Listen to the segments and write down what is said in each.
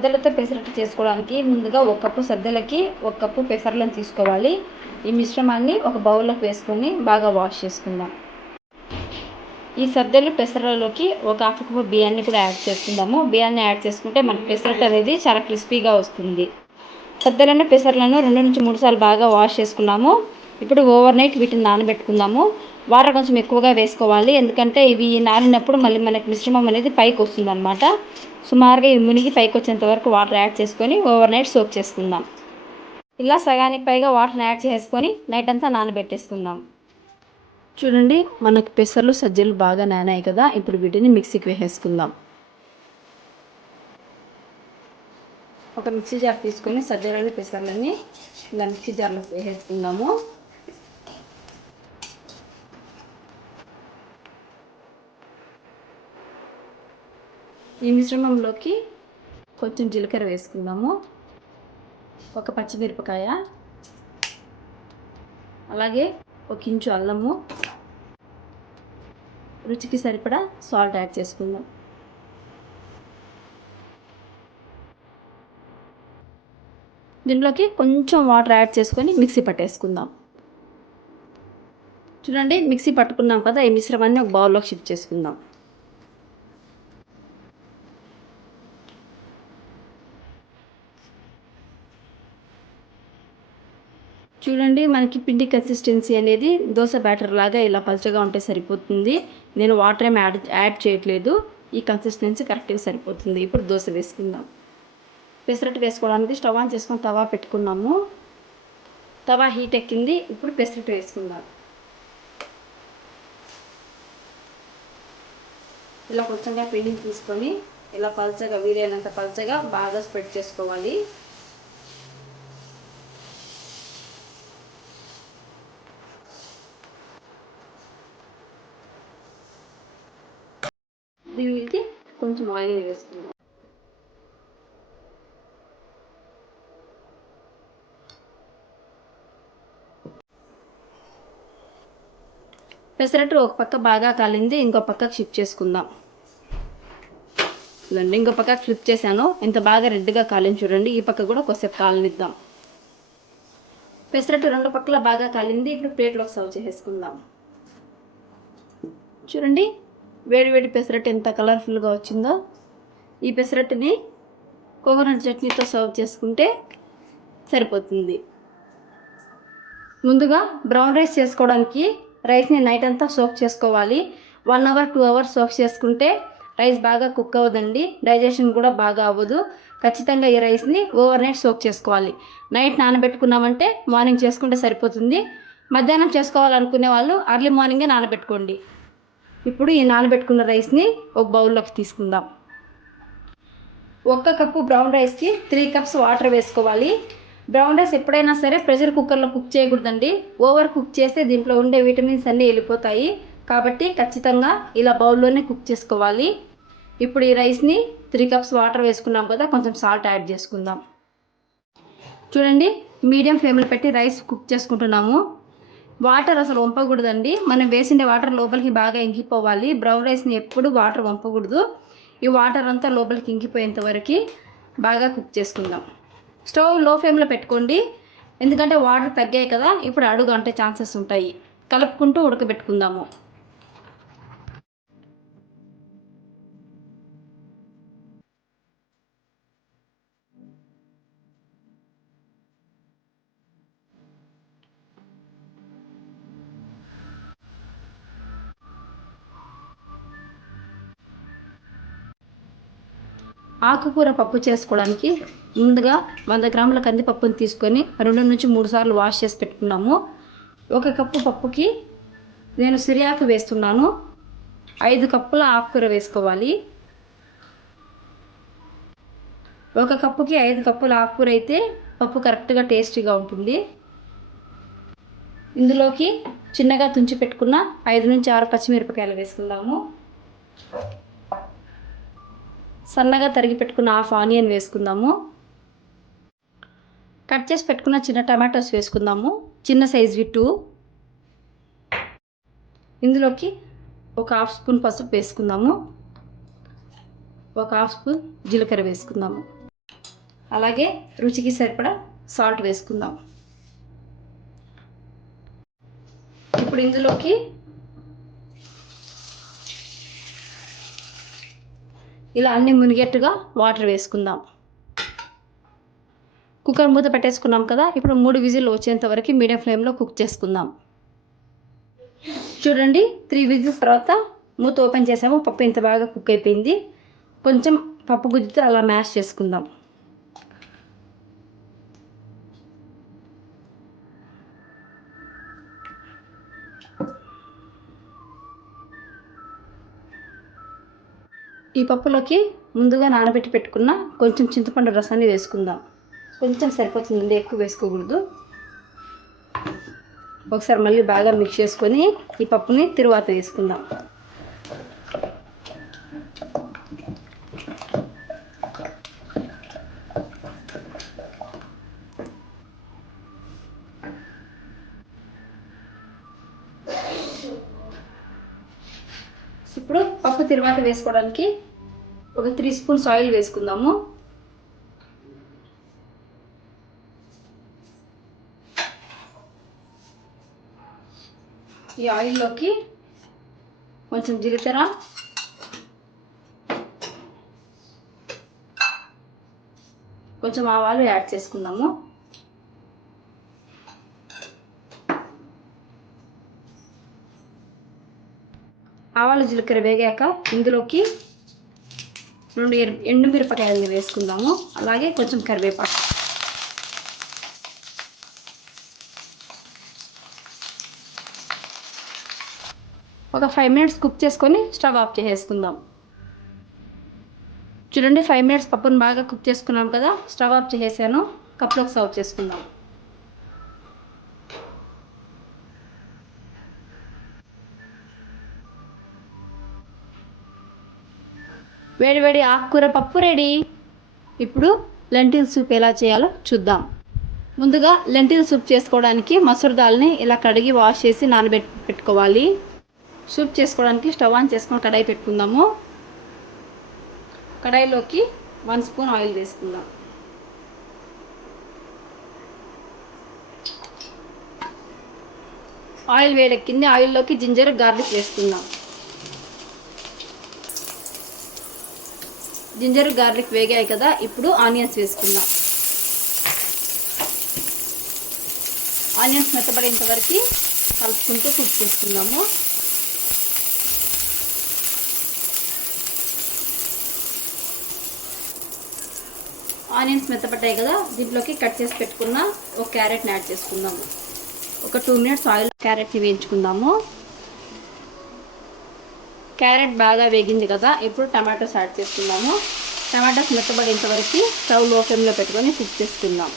సద్దలతో పెసరట్టు చేసుకోవడానికి ముందుగా 1 cup సద్దలకి 1 cup పెసర్లను తీసుకోవాలి. ఈ మిశ్రమాన్ని ఒక బౌల్లోకి వేసుకొని బాగా వాష్ చేసుకుందాం. ఈ సద్దలు పెసరలోకి ఒక 1/2 కప్పు బియ్యాన్ని కూడా యాడ్ చేసుకుందాము. బియ్యాన్ని యాడ్ చేసుకుంటే మనకి పెసరట్టు అనేది చాలా క్రిస్పీగా వస్తుంది. సద్దలను పెసర్లను 2-3 సార్లు బాగా వాష్ చేసుకున్నాము. ఇప్పుడు ఓవర్ నైట్ వీటిని నానబెట్టుకుందాము. వాటర్ కొంచెం ఎక్కువగా వేసుకోవాలి, ఎందుకంటే ఇవి నానినప్పుడు మళ్ళీ మనకి మిశ్రమం అనేది పైకి వస్తుంది అనమాట. సుమారుగా ఇవి మునిగి పైకి వచ్చేంత వరకు వాటర్ యాడ్ చేసుకొని ఓవర్ నైట్ సోక్ చేసుకుందాం. ఇలా సగానికి పైగా వాటర్ని యాడ్ చేసుకొని నైట్ అంతా నానబెట్టేసుకుందాం. చూడండి, మనకి పెసర్లు సజ్జలు బాగా నానాయి కదా. ఇప్పుడు వీటిని మిక్సీకి వేసేసుకుందాం. ఒక మిక్సీ జార్ తీసుకొని సజ్జలని పెసర్లని ఇలా మిక్సీ జార్లో వేసేసుకుందాము. ఈ మిశ్రమంలోకి కొంచెం జీలకర్ర వేసుకుందాము, ఒక పచ్చిమిరపకాయ, అలాగే ఒక ఇంచు అల్లము, రుచికి సరిపడా సాల్ట్ యాడ్ చేసుకుందాం. దీనిలోకి కొంచెం వాటర్ యాడ్ చేసుకొని మిక్సీ పట్టేసుకుందాం. చూడండి, మిక్సీ పట్టుకున్నాం కదా. ఈ మిశ్రమాన్ని ఒక బౌల్లోకి షిఫ్ట్ చేసుకుందాం. చూడండి, మనకి పిండి కన్సిస్టెన్సీ అనేది దోశ బ్యాటర్ లాగా ఇలా పలుచగా ఉంటే సరిపోతుంది. నేను వాటర్ ఏం యాడ్ చేయట్లేదు. ఈ కన్సిస్టెన్సీ కరెక్ట్గా సరిపోతుంది. ఇప్పుడు దోశ వేసుకుందాం. పెసరట్టు వేసుకోవడానికి స్టవ్ ఆన్ చేసుకొని తవా పెట్టుకున్నాము. తవా హీట్ ఎక్కింది. ఇప్పుడు పెసరట్టు వేసుకుందాం. ఇలా కొంచెంగా పిండిని తీసుకొని ఇలా పలుచగా, వీలైనంత పలుచగా బాగా స్ప్రెడ్ చేసుకోవాలి. దీనికి కొంచెం ఆయిల్ వేసుకుందాం. పెసరట్టు ఒక పక్క బాగా కాలింది, ఇంకో పక్కకు షిఫ్ట్ చేసుకుందాం. చూడండి, ఇంకో పక్కకు ఫ్లిప్ చేశాను. ఇంత బాగా రెడ్గా కాలింది చూడండి. ఈ పక్క కూడా కొద్దిసేపు కాలనిద్దాం. పెసరట్టు 2 పక్కల బాగా కాలింది. ఇప్పుడు ప్లేట్లోకి సర్వ్ చేసేసుకుందాం. చూడండి, వేడి వేడి పెసరట్టు ఎంత కలర్ఫుల్గా వచ్చిందో. ఈ పెసరట్టుని కోకోనట్ చట్నీతో సర్వ్ చేసుకుంటే సరిపోతుంది. ముందుగా బ్రౌన్ రైస్ చేసుకోవడానికి రైస్ని నైట్ అంతా సోక్ చేసుకోవాలి. 1 అవర్ 2 అవర్స్ సోక్ చేసుకుంటే రైస్ బాగా కుక్ అవ్వదండి, డైజెషన్ కూడా బాగా అవ్వదు. ఖచ్చితంగా ఈ రైస్ని ఓవర్ నైట్ సోక్ చేసుకోవాలి. నైట్ నానబెట్టుకున్నామంటే మార్నింగ్ చేసుకుంటే సరిపోతుంది. మధ్యాహ్నం చేసుకోవాలనుకునే వాళ్ళు అర్లీ మార్నింగే నానబెట్టుకోండి. ఇప్పుడు ఈ నానబెట్టుకున్న రైస్ని ఒక బౌల్లోకి తీసుకుందాం. 1 కప్పు బ్రౌన్ రైస్కి 3 కప్స్ వాటర్ వేసుకోవాలి. బ్రౌన్ రైస్ ఎప్పుడైనా సరే ప్రెషర్ కుక్కర్లో కుక్ చేయకూడదండి. ఓవర్ కుక్ చేస్తే దీంట్లో ఉండే విటమిన్స్ అన్నీ వెళ్ళిపోతాయి. కాబట్టి ఖచ్చితంగా ఇలా బౌల్లోనే కుక్ చేసుకోవాలి. ఇప్పుడు ఈ రైస్ని 3 కప్స్ వాటర్ వేసుకున్నాం కదా, కొంచెం సాల్ట్ యాడ్ చేసుకుందాం. చూడండి, మీడియం ఫ్లేమ్లో పెట్టి రైస్ కుక్ చేసుకుంటున్నాము. వాటర్ అసలు వంపకూడదండి. మనం వేసిండే వాటర్ లోపలికి బాగా ఇంకిపోవాలి. బ్రౌన్ రైస్ని ఎప్పుడు వాటర్ వంపకూడదు. ఈ వాటర్ అంతా లోపలికి ఇంకిపోయేంత వరకు బాగా కుక్ చేసుకుందాం. స్టవ్ లో ఫ్లేమ్లో పెట్టుకోండి, ఎందుకంటే వాటర్ తగ్గాయి కదా. ఇప్పుడు అడుగు అంటే ఛాన్సెస్ ఉంటాయి. కలుపుకుంటూ ఉడకబెట్టుకుందాము. ఆకుకూర పప్పు చేసుకోవడానికి ముందుగా 100 గ్రాముల కందిపప్పుని తీసుకొని 2-3 సార్లు వాష్ చేసి పెట్టుకున్నాము. 1 కప్పు పప్పుకి నేను సిరియాకు వేస్తున్నాను. 5 కప్పుల ఆకుకూర వేసుకోవాలి. 1 కప్పుకి 5 కప్పుల ఆకుకూర అయితే పప్పు కరెక్ట్గా టేస్టీగా ఉంటుంది. ఇందులోకి చిన్నగా తుంచి పెట్టుకున్న 5-6 పచ్చిమిరపకాయలు వేసుకుందాము. సన్నగా తరిగి పెట్టుకున్న హాఫ్ ఆనియన్ వేసుకుందాము. కట్ చేసి పెట్టుకున్న చిన్న టమాటోస్ వేసుకుందాము, చిన్న సైజువి 2. ఇందులోకి ఒక హాఫ్ స్పూన్ పసుపు వేసుకుందాము, ఒక హాఫ్ స్పూన్ జీలకర్ర వేసుకుందాము. అలాగే రుచికి సరిపడా సాల్ట్ వేసుకుందాం. ఇప్పుడు ఇందులోకి ఇలా అన్నీ మునిగేట్టుగా వాటర్ వేసుకుందాం. కుక్కర్ మూత పెట్టేసుకున్నాం కదా. ఇప్పుడు 3 విజిల్లు వచ్చేంత వరకు మీడియం ఫ్లేమ్లో కుక్ చేసుకుందాం. చూడండి, 3 విజిల్స్ తర్వాత మూత ఓపెన్ చేసాము. పప్పు ఇంత బాగా కుక్ అయిపోయింది. కొంచెం పప్పు గుజ్జుతో అలా మ్యాష్ చేసుకుందాం. ఈ పప్పులోకి ముందుగా నానబెట్టి పెట్టుకున్న కొంచెం చింతపండు రసాన్ని వేసుకుందాం. కొంచెం సరిపోతుందండి, ఎక్కువ వేసుకోకూడదు. ఒకసారి మళ్ళీ బాగా మిక్స్ చేసుకొని ఈ పప్పుని తిరువాత వేసుకుందాం. ఇప్పుడు పప్పు తిరువాత వేసుకోవడానికి ఒక 3 స్పూన్స్ ఆయిల్ వేసుకుందాము. ఈ ఆయిల్లోకి కొంచెం జీలకర్ర, కొంచెం ఆవాలు యాడ్ చేసుకుందాము. ఆవాలు జీలకర్ర వేగాక ఇందులోకి 2 ఎండుమిరపకాయలని వేసుకుందాము. అలాగే కొంచెం కరివేపాకు. ఒక 5 మినిట్స్ కుక్ చేసుకొని స్టవ్ ఆఫ్ చేసేసుకుందాం. చూడండి, 5 మినిట్స్ పప్పును బాగా కుక్ చేసుకున్నాం కదా. స్టవ్ ఆఫ్ చేసేసాను. కప్లోకి సర్వ్ చేసుకుందాం. వేడి వేడి ఆకుకూర పప్పు రెడీ. ఇప్పుడు లెంటిల్ సూప్ ఎలా చేయాలో చూద్దాం. ముందుగా లెంటిల్ సూప్ చేసుకోవడానికి మసూర్ దాల్ని ఇలా కడిగి వాష్ చేసి పెట్టుకోవాలి. సూప్ చేసుకోవడానికి స్టవ్ ఆన్ చేసుకొని కడాయి పెట్టుకుందాము. కడాయిలోకి 1 స్పూన్ ఆయిల్ వేసుకుందాం. ఆయిల్ వేడెక్కింది. ఆయిల్లోకి జింజర్ గార్లిక్ వేసుకుందాం. జింజర్ గార్లిక్ వేగాయి కదా. ఇప్పుడు ఆనియన్స్ వేసుకుందాం. ఆనియన్స్ మెత్తబడేంత వరకు కలుపుకుంటూ కుక్ చేసుకుందాము. ఆనియన్స్ మెత్తపడ్డాయి కదా. దీంట్లోకి కట్ చేసి పెట్టుకున్న ఒక క్యారెట్ని యాడ్ చేసుకుందాము. ఒక 2 మినిట్స్ ఆయిల్ క్యారెట్ని వేయించుకుందాము. క్యారెట్ బాగా వేగింది కదా. ఇప్పుడు టమాటోస్ యాడ్ చేసుకుందాము. టమాటోస్ మెత్తబడేంత వరకు స్టవ్ లో ఫ్లేమ్లో పెట్టుకొని కుక్ చేసుకుందాం.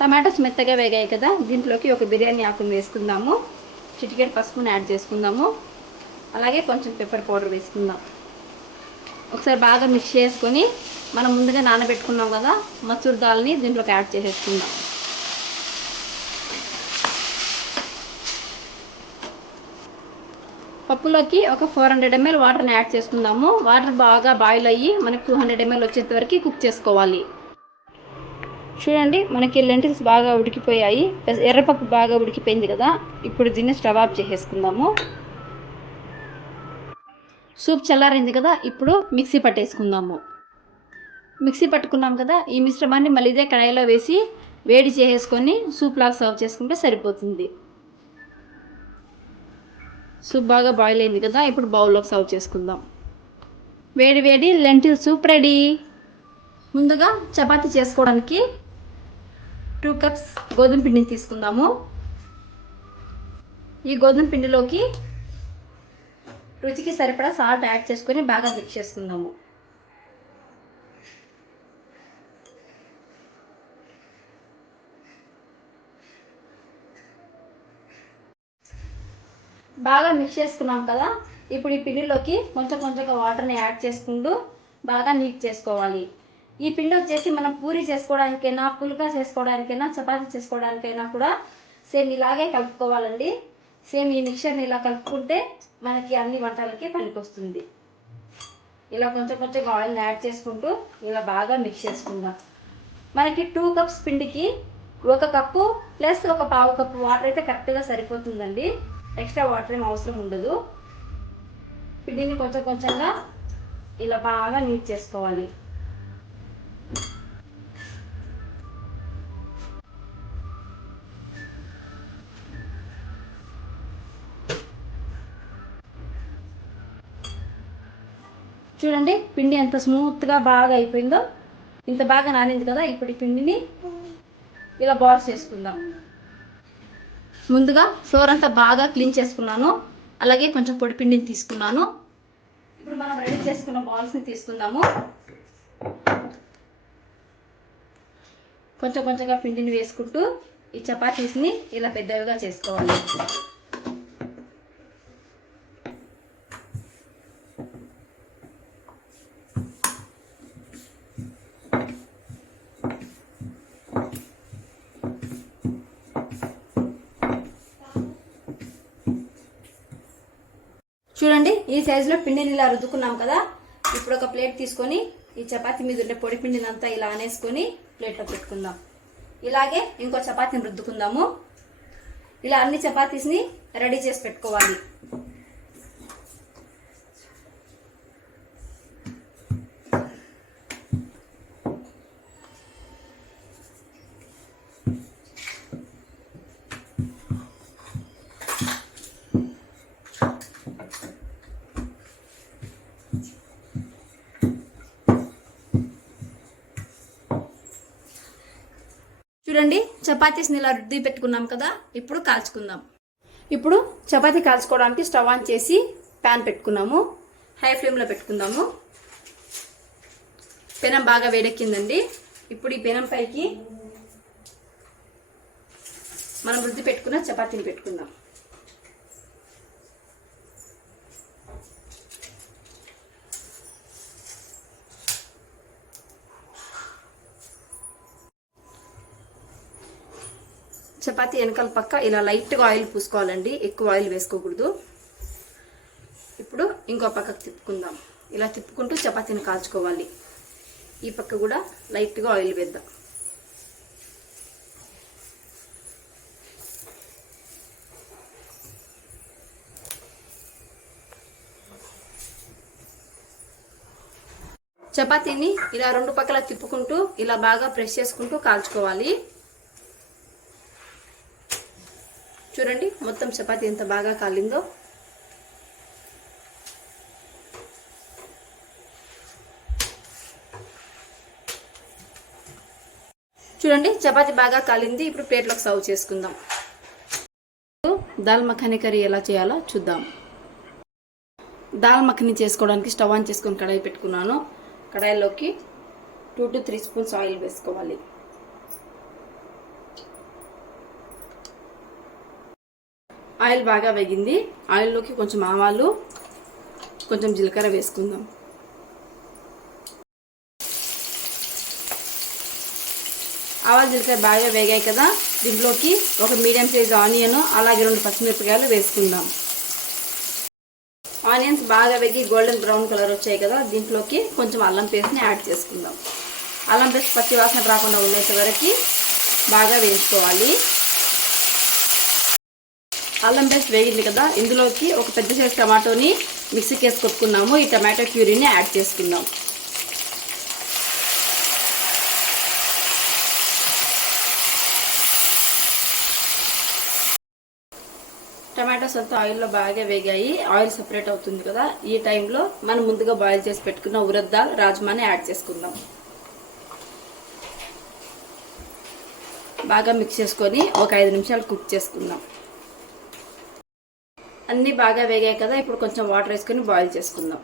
టమాటోస్ మెత్తగా వేగాయి కదా. దీంట్లోకి ఒక బిర్యానీ ఆకుని వేసుకుందాము. చిటికెడు పసుపుని యాడ్ చేసుకుందాము. అలాగే కొంచెం పెప్పర్ పౌడర్ వేసుకుందాం. ఒకసారి బాగా మిక్స్ చేసుకొని మనం ముందుగా నానబెట్టుకున్నాం కదా మసూర్ దాల్ని దీంట్లోకి యాడ్ చేసేసుకుందాం. పప్పులోకి ఒక 400 ml వాటర్ని యాడ్ చేసుకుందాము. వాటర్ బాగా బాయిల్ అయ్యి మనకి 200 ml వచ్చేంత వరకు కుక్ చేసుకోవాలి. చూడండి, మనకి లెంటిల్స్ బాగా ఉడికిపోయాయి. ఎర్రపప్పు బాగా ఉడికిపోయింది కదా. ఇప్పుడు దీన్ని స్టవ్ ఆఫ్ చేసేసుకుందాము. సూప్ చల్లారింది కదా. ఇప్పుడు మిక్సీ పట్టేసుకుందాము. మిక్సీ పట్టుకున్నాం కదా. ఈ మిశ్రమాన్ని మళ్ళీ ఇదే కడాయిలో వేసి వేడి చేసేసుకొని సూప్ లాగా సర్వ్ చేసుకుంటే సరిపోతుంది. సూప్ బాగా బాయిల్ అయింది కదా. ఇప్పుడు బౌల్లోకి సర్వ్ చేసుకుందాం. వేడి వేడి లెంటిల్ సూప్ రెడీ. ముందుగా చపాతీ చేసుకోవడానికి 2 కప్స్ గోధుమ పిండిని తీసుకుందాము. ఈ గోధుమ పిండిలోకి రుచికి సరిపడా సాల్ట్ యాడ్ చేసుకొని బాగా మిక్స్ చేసుకుందాము. బాగా మిక్స్ చేసుకున్నాం కదా. ఇప్పుడు ఈ పిండిలోకి కొంచెం కొంచెంగా వాటర్ని యాడ్ చేసుకుంటూ బాగా నీట్ చేసుకోవాలి. ఈ పిండి వచ్చేసి మనం పూరి చేసుకోవడానికైనా, పుల్కా చేసుకోవడానికైనా, చపాతీ చేసుకోవడానికైనా కూడా సేమ్ ఇలాగే కలుపుకోవాలండి. సేమ్ ఈ మిక్చర్ని ఇలా కలుపుకుంటే మనకి అన్ని వంటలకి పనికొస్తుంది. ఇలా కొంచెం కొంచెం ఆయిల్ని యాడ్ చేసుకుంటూ ఇలా బాగా మిక్స్ చేసుకుందాం. మనకి 2 కప్స్ పిండికి 1 కప్పు ప్లస్ ఒక పావు కప్పు వాటర్ అయితే కరెక్ట్గా సరిపోతుందండి. ఎక్స్ట్రా వాటర్ ఏం అవసరం ఉండదు. పిండిని కొంచెం కొంచెంగా ఇలా బాగా నీట్ చేసుకోవాలి. చూడండి పిండి ఎంత స్మూత్గా బాగా అయిపోయిందో. ఇంత బాగా నానింది కదా. ఇప్పుడు ఈ పిండిని ఇలా బాల్స్ చేసుకుందాం. ముందుగా ఫ్లోర్ అంతా బాగా క్లీన్ చేసుకున్నాను. అలాగే కొంచెం పొడి పిండిని తీసుకున్నాను. ఇప్పుడు మనం రెడీ చేసుకున్న బాల్స్ని తీసుకుందాము. కొంచెం కొంచెంగా పిండిని వేసుకుంటూ ఈ చపాతీస్ని ఇలా పెద్దవిగా చేసుకోవాలి. చూడండి ఈ సైజులో పిండిని ఇలా రుద్దుకున్నాం కదా. ఇప్పుడు ఒక ప్లేట్ తీసుకొని ఈ చపాతీ మీద ఉండే పొడి పిండిని అంతా ఇలా అనేసుకొని ప్లేట్లో పెట్టుకుందాం. ఇలాగే ఇంకో చపాతీని రుద్దుకుందాము. ఇలా అన్ని చపాతీస్ని రెడీ చేసి పెట్టుకోవాలి. చూడండి చపాతీస్ని ఇలా రుద్ది పెట్టుకున్నాం కదా. ఇప్పుడు కాల్చుకుందాం. ఇప్పుడు చపాతీ కాల్చుకోవడానికి స్టవ్ ఆన్ చేసి ప్యాన్ పెట్టుకున్నాము. హై ఫ్లేమ్లో పెట్టుకుందాము. పెనం బాగా వేడెక్కిందండి. ఇప్పుడు ఈ పెనం పైకి మనం రుద్ది పెట్టుకున్న చపాతీని పెట్టుకుందాం. చపాతీ వెనకాల పక్క ఇలా లైట్గా ఆయిల్ పూసుకోవాలండి. ఎక్కువ ఆయిల్ వేసుకోకూడదు. ఇప్పుడు ఇంకో పక్కకు తిప్పుకుందాం. ఇలా తిప్పుకుంటూ చపాతీని కాల్చుకోవాలి. ఈ పక్క కూడా లైట్గా ఆయిల్ వేద్దాం. చపాతీని ఇలా రెండు పక్కల తిప్పుకుంటూ ఇలా బాగా ప్రెస్ చేసుకుంటూ కాల్చుకోవాలి. చూడండి మొత్తం చపాతీ ఎంత బాగా కాలిందో. చూడండి చపాతీ బాగా కాలింది. ఇప్పుడు ప్లేట్లోకి సర్వ్ చేసుకుందాం. దాల్ మఖనీ కర్రీ ఎలా చేయాలో చూద్దాం. దాల్ మఖనీ చేసుకోవడానికి స్టవ్ ఆన్ చేసుకొని కడాయి పెట్టుకున్నాను. కడాయిలోకి 2 to 3 స్పూన్స్ ఆయిల్ వేసుకోవాలి. ఆయిల్ బాగా వేగింది. ఆయిల్లోకి కొంచెం ఆవాలు, కొంచెం జీలకర్ర వేసుకుందాం. ఆవాలు జీలకర్ర బాగా వేగాయి కదా. దీంట్లోకి ఒక మీడియం సైజ్ ఆనియన్, అలాగే 2 పచ్చిమిరపకాయలు వేసుకుందాం. ఆనియన్స్ బాగా వేగి గోల్డెన్ బ్రౌన్ కలర్ వచ్చాయి కదా. దీంట్లోకి కొంచెం అల్లం పేస్ట్ని యాడ్ చేసుకుందాం. అల్లం పేస్ట్ పచ్చి వాసన రాకుండా ఉండేంత వరకు బాగా వేయించుకోవాలి. అల్లం పేస్ట్ వేగింది కదా. ఇందులోకి ఒక పెద్ద సైజ్ టమాటోని మిక్సీకి వేసి కొట్టుకున్నాము. ఈ టమాటో ప్యూరీని యాడ్ చేసుకుందాం. టమాటోస్ అంతా ఆయిల్లో బాగా వేగాయి. ఆయిల్ సెపరేట్ అవుతుంది కదా. ఈ టైంలో మనం ముందుగా బాయిల్ చేసి పెట్టుకున్న ఉరద్ దాల్, రాజ్మాని యాడ్ చేసుకుందాం. బాగా మిక్స్ చేసుకొని ఒక 5 నిమిషాలు కుక్ చేసుకుందాం. అన్నీ బాగా వేగాయి కదా. ఇప్పుడు కొంచెం వాటర్ వేసుకొని బాయిల్ చేసుకుందాం.